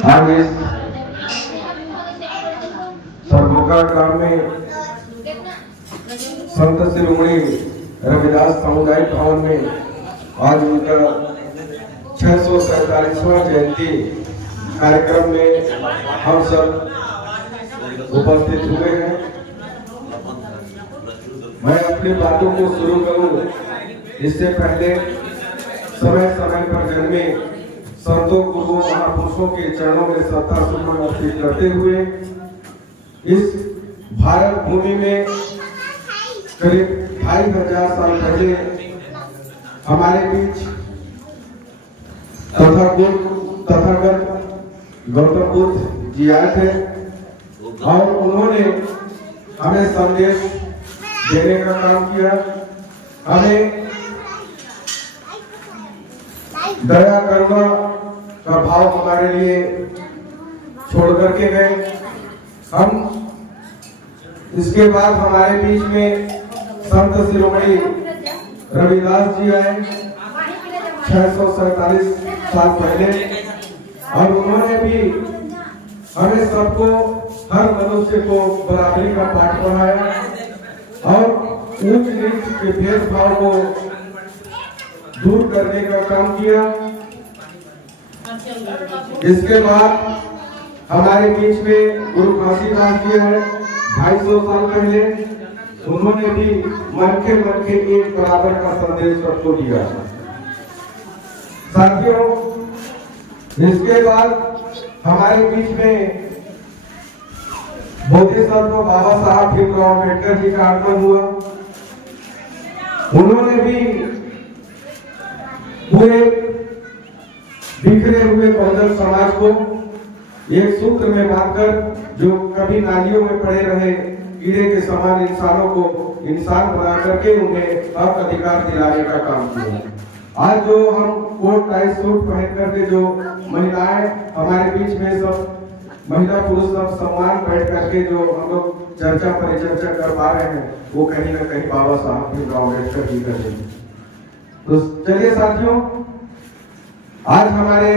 आज इस सरभोका ग्राम में संत शिरोमणि रविदास सामुदायिक भवन में आज उनका 647वां जयंती कार्यक्रम में हम सब उपस्थित हुए हैं। मैं अपनी बातों को शुरू करूं इससे पहले समय समय पर जन्मे संतों गुरुओं महापुरुषों के चरणों में श्रद्धा सुमन अर्पित करते हुए इस भारत भूमि में करीब 2500 साल पहले हमारे बीच तथागत गौतम बुद्ध जी आए थे और उन्होंने हमें संदेश देने का काम किया। हमें दया करुणा का भाव हमारे लिए छोड़ करके गए। हम इसके बाद हमारे बीच में संत शिरोमणि रविदास जी आए 647 साल पहले और उन्होंने भी हमें सबको हर मनुष्य को बराबरी का पाठ पढ़ाया और ऊंच नीच के भेदभाव को दूर करने का काम किया। इसके बाद हमारे बीच में गुरु काशीदास जी है 250 साल पहले उन्होंने भी मन के एक बराबर का संदेश सबको दिया। साथियों, इसके बाद हमारे बीच में बोधिसत्व बाबा साहब भीमराव अम्बेडकर जी का आगमन हुआ। उन्होंने भी पूरे बिखरे हुए बहुजन समाज को एक सूत्र में बांधकर जो कभी नालियों में पड़े रहे कीड़े के समान इंसानों को इंसान बना करके उन्हें हक अधिकार दिलाने का काम किया। आज जो हम कोट टाई सूट पहन करके जो महिलाएं हमारे बीच में सब महिला पुरुष सब सम्मान बैठ करके जो हम लोग चर्चा परिचर्चा कर पा रहे हैं वो कहीं ना कहीं बाबा साहब भीमराव अम्बेडकर जी कर रहे हैं। तो चलिए साथियों, आज हमारे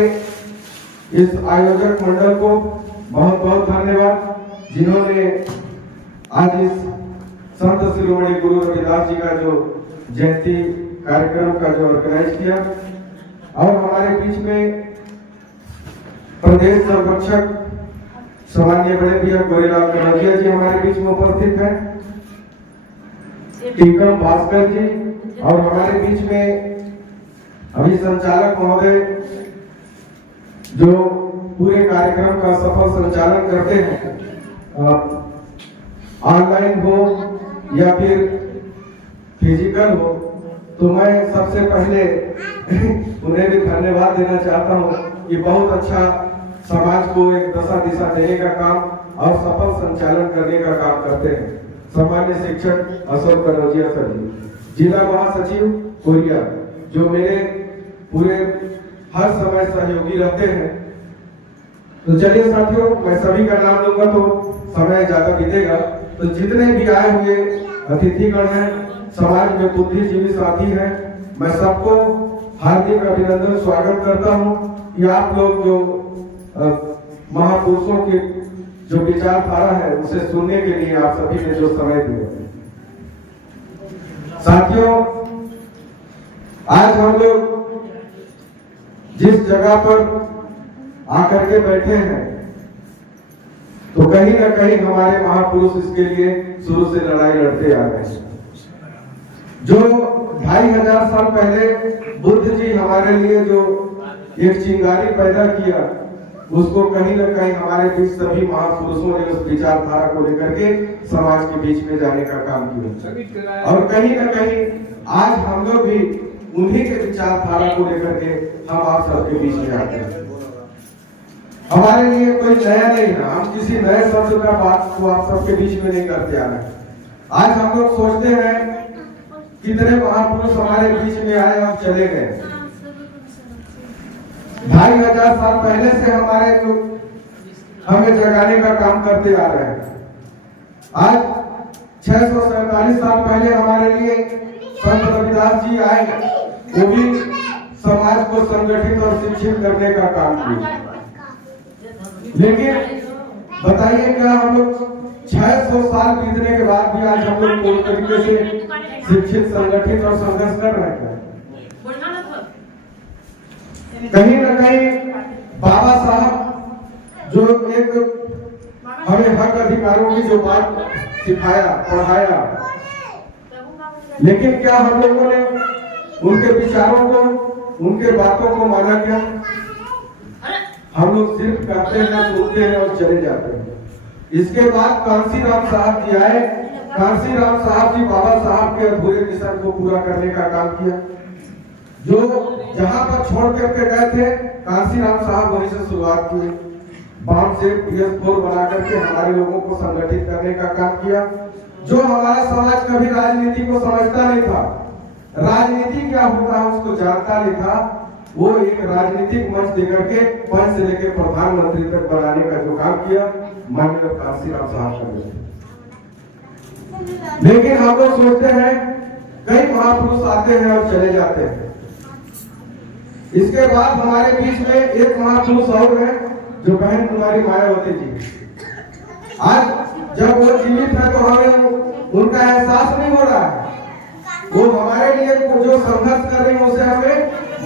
इस आयोजक मंडल को बहुत बहुत धन्यवाद जिन्होंने आज इस संत शिरोमणि गुरु रविदास जी का जो जयंती कार्यक्रम का जो ऑर्गेनाइज किया और हमारे बीच में प्रदेश संरक्षक सामान्य बड़े भैया गोरेलाल कनौजिया जी हमारे बीच में उपस्थित हैं, टीकम भास्कर जी और हमारे बीच में अभी संचालक महोदय जो पूरे कार्यक्रम का सफल संचालन करते हैं, ऑनलाइन हो या फिर फिजिकल हो। तो मैं सबसे पहले उन्हें भी धन्यवाद देना चाहता हूं कि बहुत अच्छा समाज को एक दशा दिशा देने का काम और सफल संचालन करने का काम करते हैं। सामान्य शिक्षक अशोक कनौजिया सर जी, जिला महासचिव कोरिया जो मेरे पूरे हर समय सहयोगी रहते हैं। तो चलिए साथियों, मैं सभी का नाम लूंगा तो समय ज्यादा बीतेगा। तो जितने भी आए हुए अतिथिगण हैं, समाज में बुद्धिजीवी साथी हैं, मैं सबको हार्दिक अभिनंदन स्वागत करता हूं कि आप लोग जो महापुरुषों के जो विचारधारा है उसे सुनने के लिए आप सभी ने जो समय दिया। साथियों, आज हम लोग जिस जगह पर आकर के बैठे हैं तो कहीं ना कहीं हमारे महापुरुष इसके लिए शुरू से लड़ाई लड़ते आ रहे हैं। जो 2500 साल पहले बुद्ध जी हमारे लिए जो एक चिंगारी पैदा किया उसको कहीं ना कहीं हमारे बीच सभी महापुरुषों ने उस विचारधारा को लेकर के समाज के बीच में जाने का काम किया और कहीं ना कहीं आज हम लोग भी उन्हीं के विचारधारा को लेकर के हम आप सबके बीच में आते हैं। हमारे लिए कोई नया नहीं है, हम किसी नए शब्द का बात को आप सबके बीच में नहीं करते आ रहे। आज हम लोग सोचते हैं कितने महापुरुष हमारे बीच में आए और चले गए। 2500 साल पहले से हमारे लोग हमें जगाने का काम करते आ रहे हैं। आज 647 साल पहले हमारे लिए संत रविदास जी आए, वो भी समाज को संगठित और शिक्षित करने का काम किया। लेकिन बताइए क्या हम लोग 600 साल बीतने के बाद भी आज हम लोग पूरी तरीके से शिक्षित, संगठित और संघर्ष कर रहे हैं? कहीं ना कहीं बाबा साहब जो एक हमें हक अधिकारों की जो बात सिखाया, पढ़ाया, लेकिन क्या हम लोगों ने उनके विचारों को, उनके बातों को माना क्या? हम लोग सिर्फ कहते हैं, सुनते हैं और चले जाते हैं। इसके बाद कांसीराम साहब जी आए। कांसीराम साहब जी बाबा साहब के अधूरे मिशन को पूरा करने का काम किया। जो जहां पर छोड़ करके गए थे, कांसीराम साहब वहीं से शुरुआत की। बाम से PS4 बना करके हमारे लोगों को संगठित करने का काम किया। जो हमारा समाज कभी राजनीति को समझता नहीं था, राजनीति क्या होता है उसको जानता नहीं था, वो एक राजनीतिक मंच देकर के पंच से लेकर प्रधानमंत्री तक बनाने का जो काम किया माननीय कांसीराम साहब कर। लेकिन हम लोग सोचते हैं कई महापुरुष आते हैं और चले जाते हैं। इसके बाद हमारे बीच में एक महापुरुष और है जो बहन कुमारी मायावती जी। आज जब वो जीवित है तो हमें उनका एहसास नहीं हो रहा है। वो हमारे लिए जो संघर्ष कर रही है उसे हमें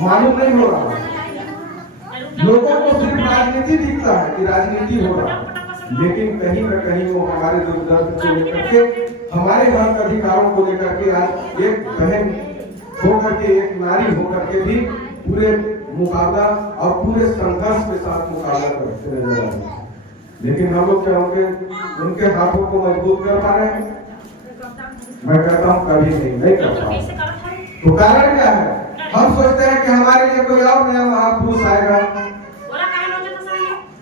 मालूम नहीं हो रहा। लोगों को सिर्फ राजनीति दिखता है कि राजनीति हो रहा है, लेकिन कहीं न कहीं वो हमारे दुख दर्द को लेकर के, हमारे हक अधिकारों को लेकर के आज एक बहन होकर के, एक नारी होकर के भी पूरे मुकाबला और पूरे संघर्ष के साथ मुकाबला करते नजर आ रहे हैं। लेकिन हम लोग क्या उनके हाथों को मजबूत कर पा रहे हैं? मैं कहता हूँ कभी नहीं कर पा। तो कारण क्या है? हम सोचते हैं कि हमारे लिए कोई और नया महापुरुष आएगा।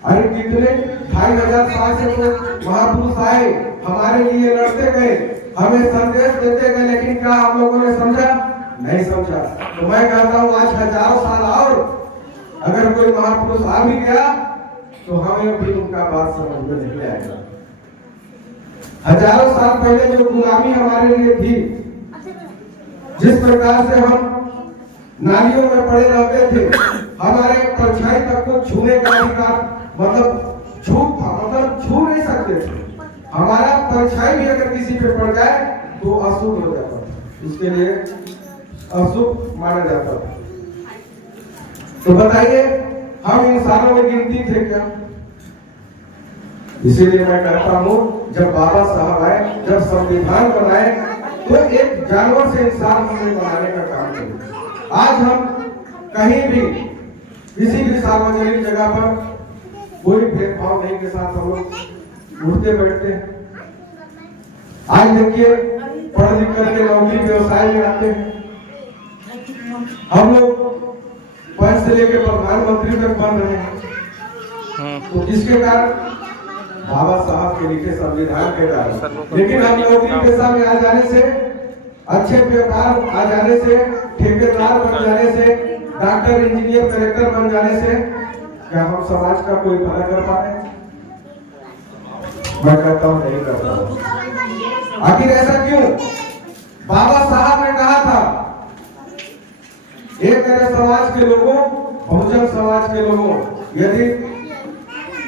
अरे कितने 2500 साल से तो महापुरुष आए, हमारे लिए लड़ते गए, हमें संदेश देते गए, लेकिन क्या हम लोगों ने समझा? नहीं समझा। तो मैं कहता हूँ आज हजारों साल और अगर कोई महापुरुष आ भी गया तो हमें भी उनका बात समझ में नहीं आएगा। हजारों साल पहले जो गुलामी हमारे लिए थी, जिस प्रकार से हम नालियों में पड़े रहते थे, हमारे परछाई तक को छूने का अधिकार मतलब छूट था, मतलब छू नहीं सकते थे। हमारा परछाई भी अगर किसी पे पड़ जाए तो अशुभ हो जाता था, उसके लिए अशुभ माना जाता था। तो बताइए हम इंसानों में गिनती थे क्या? इसीलिए मैं कहता हूँ जब बाबा साहब आए, जब संविधान बनाए, तो एक जानवर से इंसान हमें बनाने का काम किया। आज हम कहीं भी किसी भी सार्वजनिक जगह पर कोई भेदभाव नहीं के साथ हम लोग उठते बैठते हैं। आज देखिए पढ़ लिख करके नौकरी व्यवसाय में आते हैं, हम लोग पंच से लेकर प्रधानमंत्री तक बन रहे हैं। तो जिसके कारण बाबा साहब के लिखे संविधान के कारण। लेकिन हम नौकरी पेशा में आ जाने से, अच्छे व्यापार आ जाने से, ठेकेदार बन जाने से, डॉक्टर, इंजीनियर, कलेक्टर बन जाने से क्या हम समाज का कोई भला कर पा रहे हैं? मैं कहता हूँ नहीं कर पा। आखिर ऐसा क्यों? बाबा साहब ने कहा था, एक मेरे समाज के लोगों, बहुजन समाज के लोगों, यदि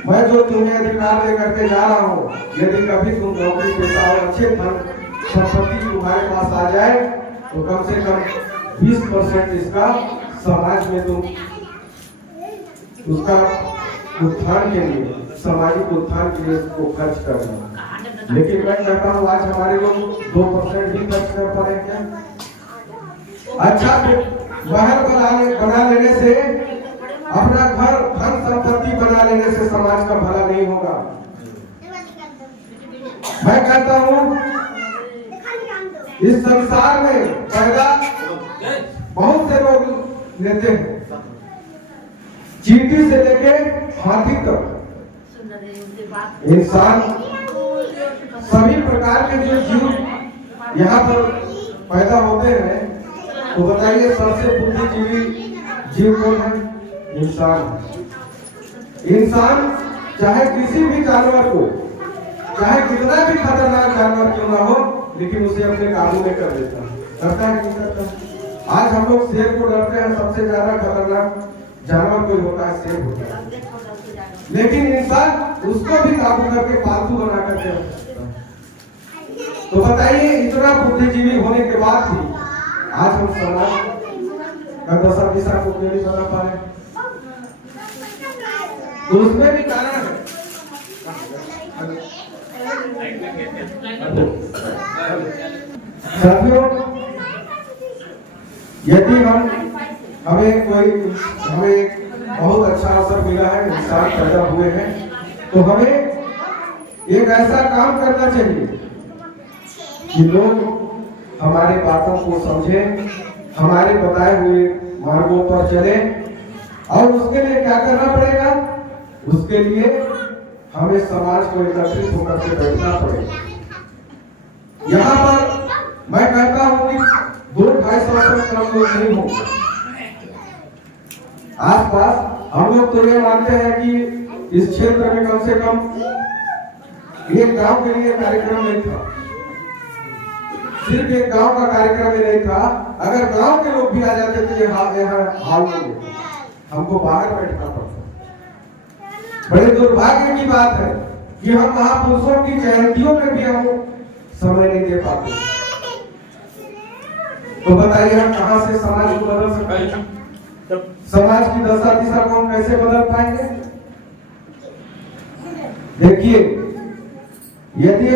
मैं जो तुम्हें अधिकार लेकर के जा रहा हूँ, यदि कभी तुम नौकरी पेशा और अच्छे धन संपत्ति तुम्हारे पास आ जाए तो कम से कम 20% इसका समाज में तुम उसका उत्थान के लिए, सामाजिक उत्थान के लिए उसको खर्च करना। लेकिन मैं कहता हूँ आज हमारे लोग 2% भी खर्च कर पा रहे क्या? अच्छा महल बना लेने से, अपना घर, धन संपत्ति बना लेने से समाज का भला नहीं होगा। मैं कहता हूँ इस संसार में पैदा बहुत से लोग लेते हैं, चींटी से लेके हाथी तक, इंसान, सभी प्रकार के जो जीव यहाँ पर पैदा होते हैं। तो बताइए सबसे बुद्धिजीवी जीव कौन है? इंसान। इंसान चाहे किसी भी जानवर को, चाहे कितना भी खतरनाक जानवर क्यों ना हो, लेकिन उसे अपने काबू में कर लेता है। करता है नहीं करता? आज हम लोग शेर को डरते हैं, सबसे ज्यादा खतरनाक जानवर कोई होता है शेर होता है। लेकिन इंसान उसको भी काबू करके पालतू बना करके रखता है। तो बताइए, इतना बुद्धिजीवी होने के बाद भी आज हम समाज का दशा दिशा को क्यों नहीं बना पा रहे? तो उसमें भी कारण है। साथियों, यदि हमें बहुत अच्छा अवसर मिला है, इंसान पैदा हुए हैं, तो हमें एक ऐसा काम करना चाहिए कि लोग हमारी बातों को समझें, हमारे बताए हुए मार्गों पर चले। और उसके लिए क्या करना पड़ेगा? उसके लिए हमें समाज को एकत्रित होकर के बैठना पड़ेगा। यहाँ पर मैं कहता हूँ कि 200-250 से कम लोग नहीं होंगे। आसपास हम लोग तो ये मानते हैं कि इस क्षेत्र में कम से कम एक गांव के लिए कार्यक्रम नहीं था, सिर्फ एक गांव का कार्यक्रम ही नहीं था। अगर गांव के लोग भी आ जाते थे यहाँ हाल में हमको बाहर बैठना पड़ता। बड़े दुर्भाग्य की बात है कि हम महापुरुषों की जयंतियों में भी हम समय नहीं दे पाते। तो बताइए, हम कहां से समाज को बदल सकते हैं? समाज की दशा दिशा को हम कैसे बदल पाएंगे? देखिए, यदि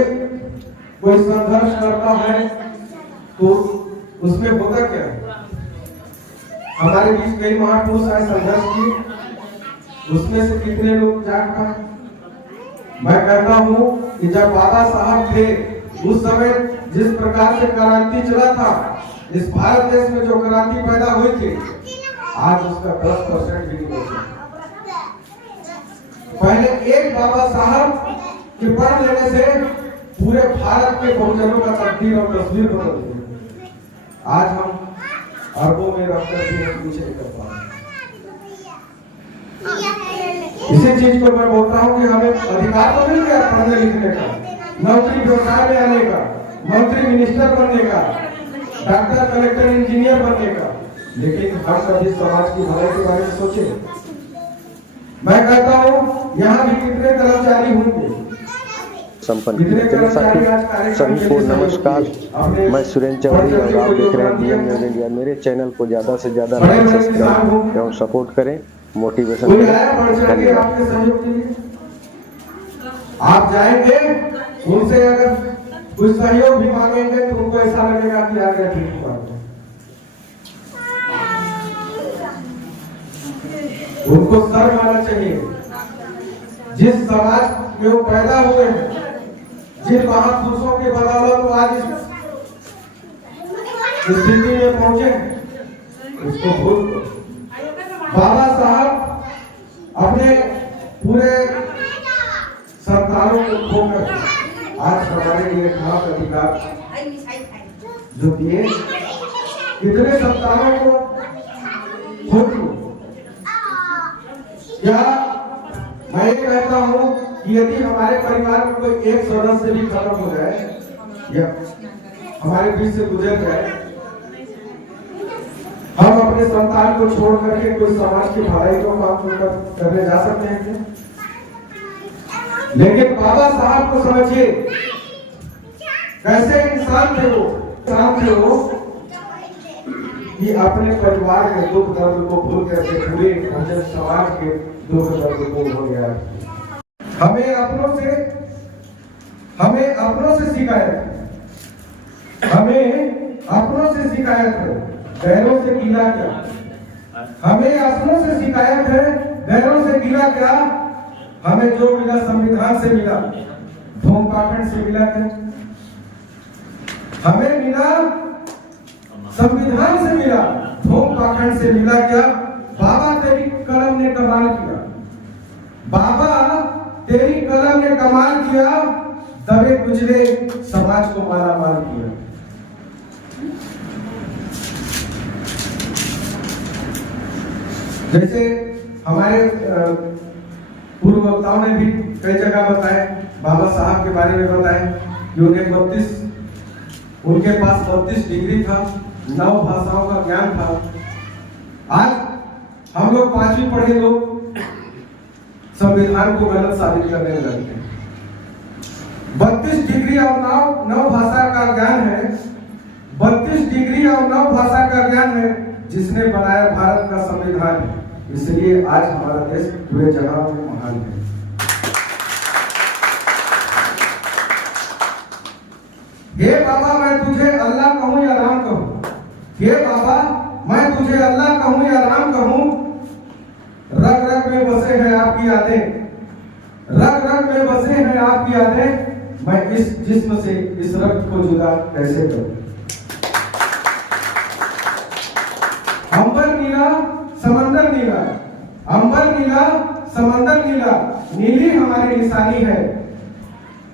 कोई संघर्ष करता है तो उसमें होता क्या है? हमारे बीच कई महापुरुष आए संघर्ष की, उसमें से कितने लोग जाग पाए? मैं कहता हूं कि जब बाबा साहब थे उस समय जिस प्रकार से क्रांति चला था, इस भारत देश में जो क्रांति पैदा हुई थी, आज उसका 10% भी नहीं होता। पहले एक बाबा साहब के पढ़ लेने से पूरे भारत के बहुजनों का तकदीर और तस्वीर बदल दी। आज हम अरबों में रहकर भी पीछे नहीं कर पा रहे। इसी चीज को मैं बोलता हूँ कि हमें अधिकार तो मिल गया पढ़ने लिखने का, नौकरी व्यवसाय में आने का, मंत्री मिनिस्टर बनने का, डॉक्टर कलेक्टर इंजीनियर बनने का, लेकिन हम कभी समाज की भलाई के बारे में सोचे? मैं कहता हूँ यहाँ भी कितने कर्मचारी होंगे। संपन्न सभी को नमस्कार, मैं सुरेंद्र चौधरी और आप देख रहे हैं डीएम न्यूज़ इंडिया। मेरे चैनल को ज्यादा से ज्यादा लाइक, सब्सक्राइब एवं सपोर्ट करें, मोटिवेशन करें। आप जाएंगे, उनसे अगर कुछ सहयोग भी मांगेंगे तो उनको ऐसा लगेगा कि आ गया ठीक हुआ। उनको शर्म आना चाहिए। जिस समाज में वो पैदा हुए हैं, जिन महापुरुषों के बदौलत वो आज इस स्थिति में पहुंचे, उसको भूल दो। बाबा साहब अपने पूरे संतानों को खोकर आज हमारे लिए खास अधिकार जो दिए, कितने संतानों को खो चुके। क्या मैं ये कहता हूँ कि यदि हमारे परिवार में कोई एक सदस्य भी खत्म हो जाए या हमारे बीच से गुजर जाए, हम अपने संतान को छोड़ करके कोई समाज की भलाई को काम करने जा सकते हैं क्या? लेकिन बाबा साहब को समझिए, कैसे इंसान थे वो कि अपने परिवार के दुख दर्द को भूल करके पूरे समाज के दुख दर्द को भूल गया। हमें अपनों से शिकायत है, गैरों से गिला क्या? हमें अपनों से शिकायत है, गैरों से गिला क्या? हमें जो मिला संविधान से मिला, धूमपाखंड से मिला क्या? हमें मिला संविधान से मिला, धूमपाखंड से मिला क्या? बाबा तेरी कलम ने कमाल किया, बाबा तेरी कलम ने कमाल किया, दबे कुचले समाज को माला माल किया। जैसे हमारे पूर्व वक्ताओं ने भी कई जगह बताए, बाबा साहब के बारे में बताए कि उनके पास 32 डिग्री था, 9 भाषाओं का ज्ञान था। आज हम लोग 5वीं पढ़े लोग संविधान को गलत साबित करने में लगते हैं। 32 डिग्री और 9 भाषा का ज्ञान है, 32 डिग्री और 9 भाषा का ज्ञान है जिसने बनाया भारत का संविधान है। इसलिए आज हमारा देश पूरे जहां में महान है। हे बाबा मैं तुझे अल्लाह कहूं या राम कहूं, हे बाबा मैं तुझे अल्लाह कहूं या राम कहूं, रग रग में बसे हैं आपकी यादें, रग रग में बसे हैं आपकी यादें, मैं इस जिस्म से इस रक्त को जुदा कैसे करूं। अंबर नीला समंदर नीला, अंबर नीला समंदर नीला, नीली हमारी निशानी है।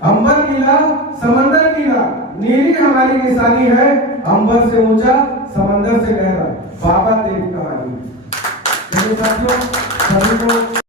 अंबर नीला समंदर नीला, नीली हमारी निशानी है। अंबर से ऊंचा समंदर से गहरा, बाबा तेरी कहानी। साथियों सभी को